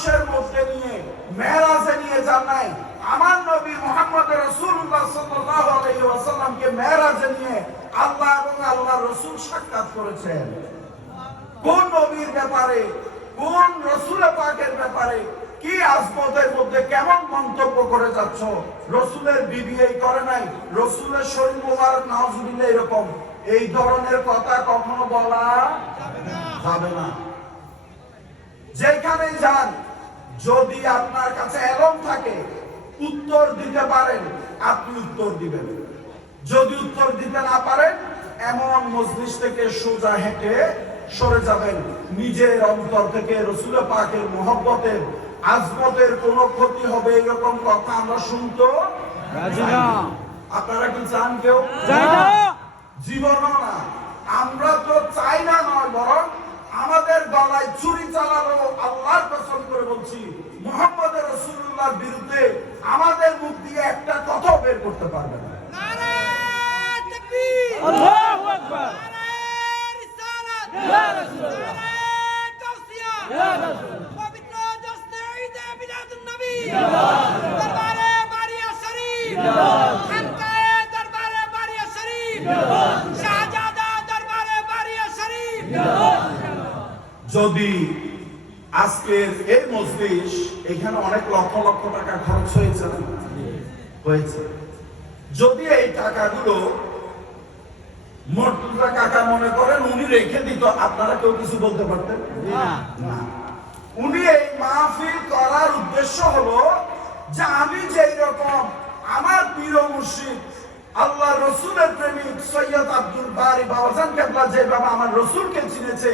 আরশের মধ্যে নিয়ে মেরাজে নিয়ে যান নাই। আমার নবী মুহাম্মদ রাসূলুল্লাহ সাল্লাল্লাহু আলাইহি ওয়াসাল্লামকে মেরাজে নিয়ে আল্লাহ এবং আল্লাহর রাসূল সাক্ষাৎ করেছেন। কোন নবীর ব্যাপারে, কোন রাসূল পাকের ব্যাপারে কি আজমতের মধ্যে কেমন মন্তব্য করে যাচ্ছ? রাসূলের বিবি এই করে নাই, রাসূলের শরীর মোবারক নাউজুবিল্লাহ, এরকম এই ধরনের কথা কখনো বলা যাবে না। যেখানে যান, যদি আপনার কাছে এলম থাকে, উত্তর দিতে পারেন, আপনি উত্তর দিবেন। যদি উত্তর দিতে না পারেন, এমন মজলিস থেকে সোজা হেঁটে সরে যাবেন। নিজের অন্তর থেকে রাসূল পাকের মহব্বতের, আজমতের কোনো ক্ষতি হবে এরকম কথা আমরা শুনতে রাজি না। আপনারা কি চান? কেউ চায় না, জীবনও না। আমরা তো চাই না নয়, বরং আমাদের গলায় চুরি চালানো, আল্লাহর কসম করে বলছি, মুহাম্মদ রাসূলুল্লাহর বিরুদ্ধে আমাদের মুখ দিয়ে একটা কথা বের করতে পারবে না। নারে তাকবীর, আল্লাহু আকবার, নারে রিসালাত, ইয়া রাসূলুল্লাহ, নারে তাওসিয়া, ইয়া রাসূল, পবিত্র জশ্নে ঈদে মিলাদুন নবী, দরবারে বারিয়া শরীফ, খানকায়ে দরবারে বারিয়া শরীফ, শাহজাদা দরবারে বারিয়া শরীফ। যদি আজকের এই মজলিস, এখানে অনেক লক্ষ লক্ষ টাকা খরচ হয়েছে না? হয়েছে। যদি এই টাকাগুলো মর্তুজা কাকা মনে করেন উনি রেখে দিত, আপনারা কেউ কিছু বলতে পারতেন না। উনি এই মাহফিল করার উদ্দেশ্য হলো যে আমি যেই রকম আমার প্রিয় মুর্শিদ আল্লাহ রসুলের প্রেমিক সৈয়দ আব্দুল বারী বাবাজান কেবলা যেভাবে আমার রসুলকে চিনেছে,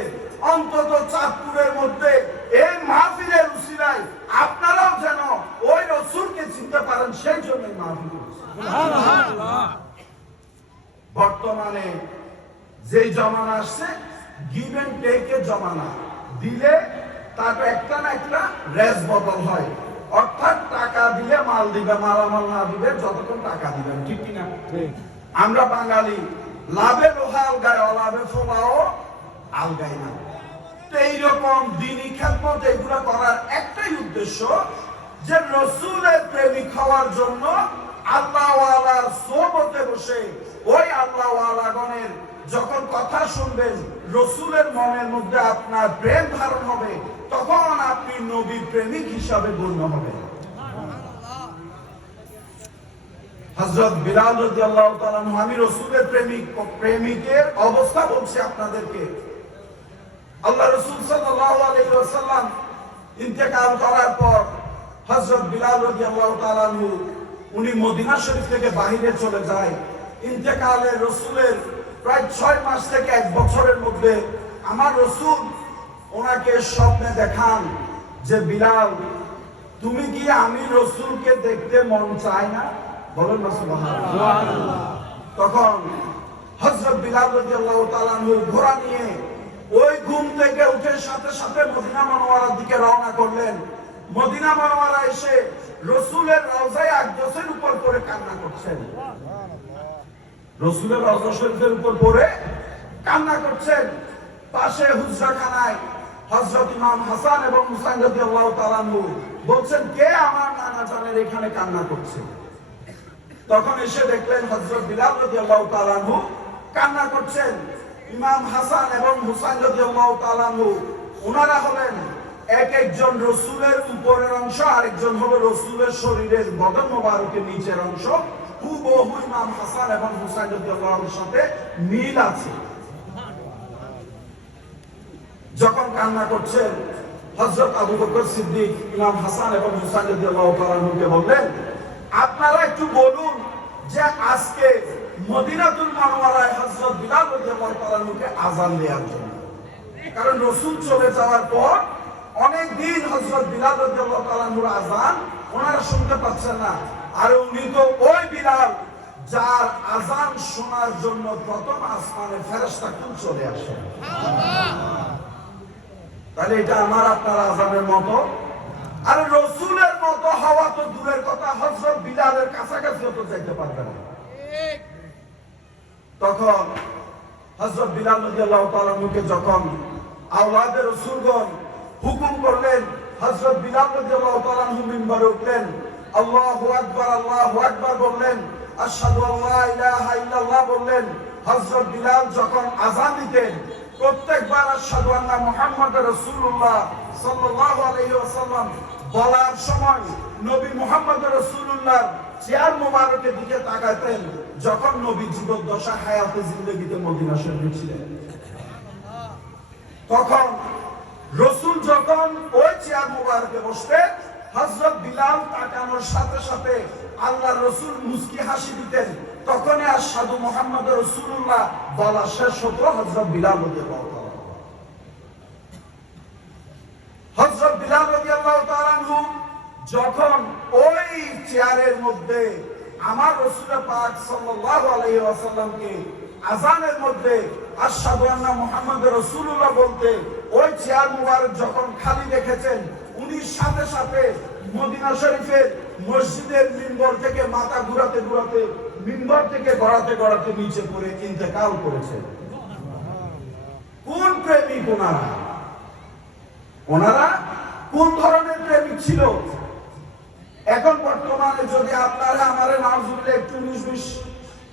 অন্তত চাঁদপুরের মধ্যে এই মাহফিলের উসিলায় আপনারাও যেন ওই রসুলকে চিনতে পারেন, সেই জন্য মাহফিল। বর্তমানে যে জমানা আসছে, গিভ এন্ড টেক এর জমানা। দিলে তারপর একটা না একটা রেস বদল হয়, অর্থাৎ টাকা দিলে মাল দিবে, মালামাল না দিবে যতক্ষণ টাকা দিবেন। ঠিক কিনা? আমরা বাঙালি লাভে লোহা আলগায়, অলাভে ফোলাও আলগায় না। তো এইরকম দিনী খেদমত এগুলা করার একটাই উদ্দেশ্য, যে রসুলের প্রেমিক হওয়ার জন্য আল্লাহ ওয়ালার সোহবতে বসে ওই আল্লাহ ওয়ালাগণের যখন কথা শুনবেন, রসুলের মনের মধ্যে আপনার প্রেম ধারণ হবে, তখন আপনি নবী প্রেমিক হিসাবে গণ্য হবেন। হযরত বিলাল রাদিয়াল্লাহু তাআলা, আমি রসুলের প্রেমিকের অবস্থা বলছি আপনাদেরকে। আল্লাহ রাসূল সাল্লাল্লাহু আলাইহি ওয়াসাল্লাম ইন্তেকাল করার পর হযরত বিলাল রাদিয়াল্লাহু তাআলা উনি মদিনা শরীফ থেকে বাইরে চলে যায়। ইন্তেকালের রসুলের প্রায় 6 মাস থেকে 1 বছরের মধ্যে আমার রসুল ওনাকে স্বপ্নে দেখান যে বিলাল, তুমি কি আমি রসুলকে দেখতে মন চায় না? বলেন না সুবহানাল্লাহ। তখন হযরত বিলাল রাদিয়াল্লাহু তাআলা ঘোড়া নিয়ে ওই ঘুম থেকে উঠে সাথে সাথে মদিনা মুনাওয়ারার দিকে রওনা করলেন। মদিনা মুনাওয়ারা এসে রসুলের রওজায়ে আকদাসের উপর পড়ে কান্না করছেন। রসুলের রওজা শরীফের উপর পড়ে কান্না করছেন। পাশে হুজরাখানায় হযরত ইমাম হাসান এবং হুসাইন রাদিয়াল্লাহু তাআলা বলছেন, কে আমার নানা জানের এখানে কান্না করছে? তখন এসে দেখলেন হযরত বিলাল রাদিয়াল্লাহু তাআলা কান্না করছেন। ইমাম হাসান এবং হুসাইন রাদিয়াল্লাহু তাআলা ওনারা হলেন এক একজন রসুলের উপরের অংশ, আরেকজন হলো রসুলের শরীরের বদন মোবারকের নিচের অংশ। হুবহু ইমাম হাসান এবং হুসাইন রাদিয়াল্লাহু আনহুর সাথে মিল আছে। যখন কান্না করছেন, হযরত আবু বকর সিদ্দিক ইমাম হাসান এবং হুসাইন রাদিয়াল্লাহু তাআলা আনহুকে বললেন, আপনারা একটু বলুন যে আজকে মদিনাতুল মুনাওয়ারায় হযরত বিলাল রাদিয়াল্লাহু তাআলা আনহুকে আযান দেওয়ার জন্য। কারণ রাসূল চলে যাওয়ার পর অনেক দিন হযরত বিলাল রাদিয়াল্লাহু তাআলা আনহুর আযান ওনারা শুনতে পাচ্ছেন না। আর উনি তো ওই বিলাল যার আযান শোনার জন্য প্রথম আসমানে ফেরেশতা কুল চলে আসে। তাহলে এটা আমার আপনার আযানের মতো। আর রাসূলের মতো হওয়া তো দূরের কথা, হযরত বিলালের কাছাকাছিও তো যাইতে পারবে না। তখন হযরত বিলাল রাদিয়াল্লাহু তাআলা যখন আওলাদে রাসূলগণ হুকুম করলেন হযরত বিলাল রাদিয়াল্লাহু তাআলা আনহু মিম্বারে উঠলেন, আল্লাহু আকবার বললেন, আশহাদু আল্লা ইলাহা ইল্লাল্লাহ বললেন। হযরত বিলাল যখন আযান দিতেন, প্রত্যেকবার আশহাদু আন্না মুহাম্মাদুর রাসূলুল্লাহ সাল্লাল্লাহু আলাইহি ওয়াসাল্লাম বলার সময় নবী মুহাম্মদ রাসূলুল্লাহ চেয়ার মোবারকের দিকে তাকাতেন, যখন নবী জীবদ্দশা হায়াতে জিন্দেগিতে মদিনা শরীফে ছিলেন। তখন রাসূল যখন ওই চেয়ার মোবারকে বসতেন, হযরত বিলাল তাকানোর সাথে সাথে আল্লাহর রাসূল মুস্কি হাসি দিতেন। তখনই আশহাদু মুহাম্মাদুর রাসূলুল্লাহ বলা শেষ হতো হযরত বিলাল রাদিয়াল্লাহু তাআলা। হযরত বিলাল রাদিয়াল্লাহু তাআলা আনহু যখন ওই চেয়ারের মধ্যে আমার রাসূল পাক সাল্লাল্লাহু আলাইহি ওয়াসাল্লামকে আযানের মধ্যে আশহাদু আন্না মুহাম্মাদুর রাসূলুল্লাহ বলতে ওই চেয়ার মুবারক যখন খালি দেখেছেন, উনি সাথে সাথে মদিনা শরীফের মসজিদের মিম্বর থেকে মাথা ঘুরাতে ঘুরাতে মিম্বর থেকে গড়াতে গড়াতে নিচে পড়ে ইন্তেকাল করেছেন। কোন প্রেমিক ওনারা? ওনারা কোন ধরনের প্রেমিক ছিল? এখন বর্তমানে যদি আপনারা আমারে নাউজুবিল্লাহ একটু নিসবিস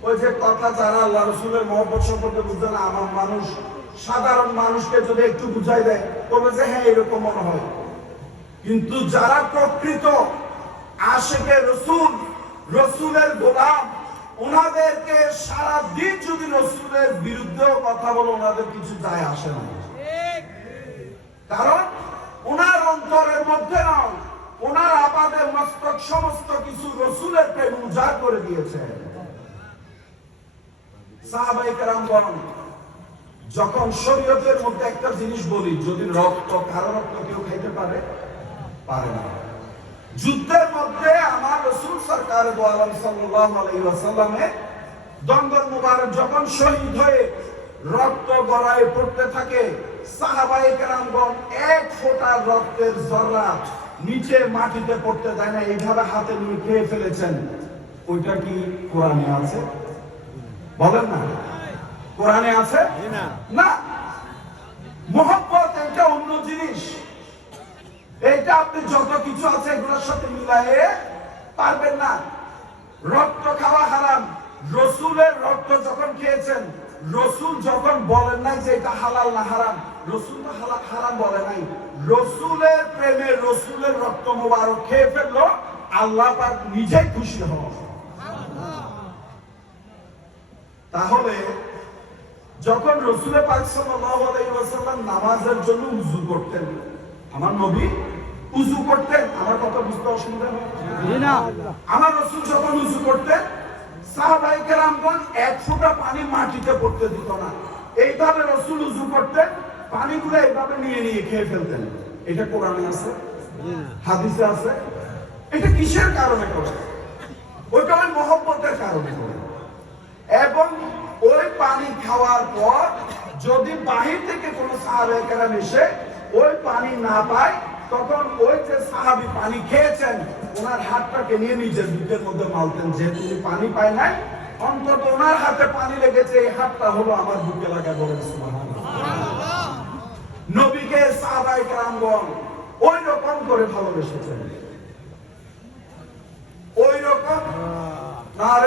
ওই যে কথা, যারা আল্লাহ রাসূলের মহব্বত সম্পর্কে বুঝে না, আমার মানুষ সাধারণ মানুষকে যদি একটু বুঝাই দেয়, তবে যে হ্যাঁ এরকম মনে হয়। কিন্তু যারা প্রকৃত আশিকে রাসূল, রাসূলের গোলাম, ওনাদেরকে সারা দিন যদি রাসূলের বিরুদ্ধেও কথা বলে, ওনাদের কিছু যায় আসে না। কারণ ওনার অন্তরের মধ্যে নয়, ওনার আপাদে মস্তক সমস্ত কিছু রাসূলের প্রেম উজাড় করে দিয়েছে। সাহাবায়ে কেরামগণ যখন শরীয়তের মধ্যে একটা জিনিস বলি, যদি রক্ত, কারো রক্ত কেউ খাইতে পারে? পারে না। যুদ্ধের মধ্যে আমার রাসূল সরকার দো আলম সাল্লাল্লাহু আলাইহি ওয়াসাল্লামের দন্দর মুবারক যখন শহীদ হয়ে রক্ত গড়ায় পড়তে থাকে, সাহাবায়ে কেরামগণ এক ফোঁটা রক্তের জররা নিচে মাটিতে পড়তে দেয় না, এইভাবে হাতে নিয়ে খেয়ে ফেলেছেন। ওইটা কি কোরআনে আছে? বলেন না, কোরআনে আছে না। মুহাব্বত এটা অন্য জিনিস। এইটা আপনি যত কিছু আছে এগুলোর সাথে মিলায়ে পারবেন না। রক্ত খাওয়া হারাম। রাসূলের রক্ত যখন খেয়েছেন, রাসূল যখন বলেন নাই যে এটা হালাল না হারাম, রাসূল তো হারাম বলে নাই। রাসূলের প্রেমে রাসূলের রক্ত মোবারক খেয়ে ফেললো, আল্লাহ পাক নিজেই খুশি হন। তাহলে যখন রাসূল পাক সাল্লাল্লাহু আলাইহি ওয়াসাল্লাম নামাজের জন্য উযু করতেন, আমার নবী উযু করতেন, আমার কথা বুঝতে অসুবিধা হয় না? আমার রাসূল যখন উযু করতেন, সাহাবায়ে কেরামগণ এক ফোঁটা পানি মাটিতে পড়তে দিত না। এইভাবে রাসূল উযু করতেন, পানিগুলো এইভাবে নিয়ে নিয়ে খেয়ে ফেলতেন। এটা কোরআনে আছে, হাদিসে আছে। এটা কিসের কারণে করে? ওইটা ওই মহব্বতের কারণে করে। এবং ওই পানি খাওয়ার পর যদি বাহির থেকে কোনো সাহাবায়ে কেরাম এসে ওই পানি না পায়, তখন ওই যে সাহাবী পানি খেয়েছেন, ওনার হাতটাকে নিয়ে নিজের বুকের মধ্যে মালতেন, যে তিনি পানি পায় নাই, অন্তত ওনার হাতে পানি লেগেছে, এই হাতটা হলো আমার বুকে লাগা। বলেন সুবহানাল্লাহ। নবীকে সাহাবায়ে কেরামগণ ওই রকম করে ভালোবেসেছেন, ওই রকম না।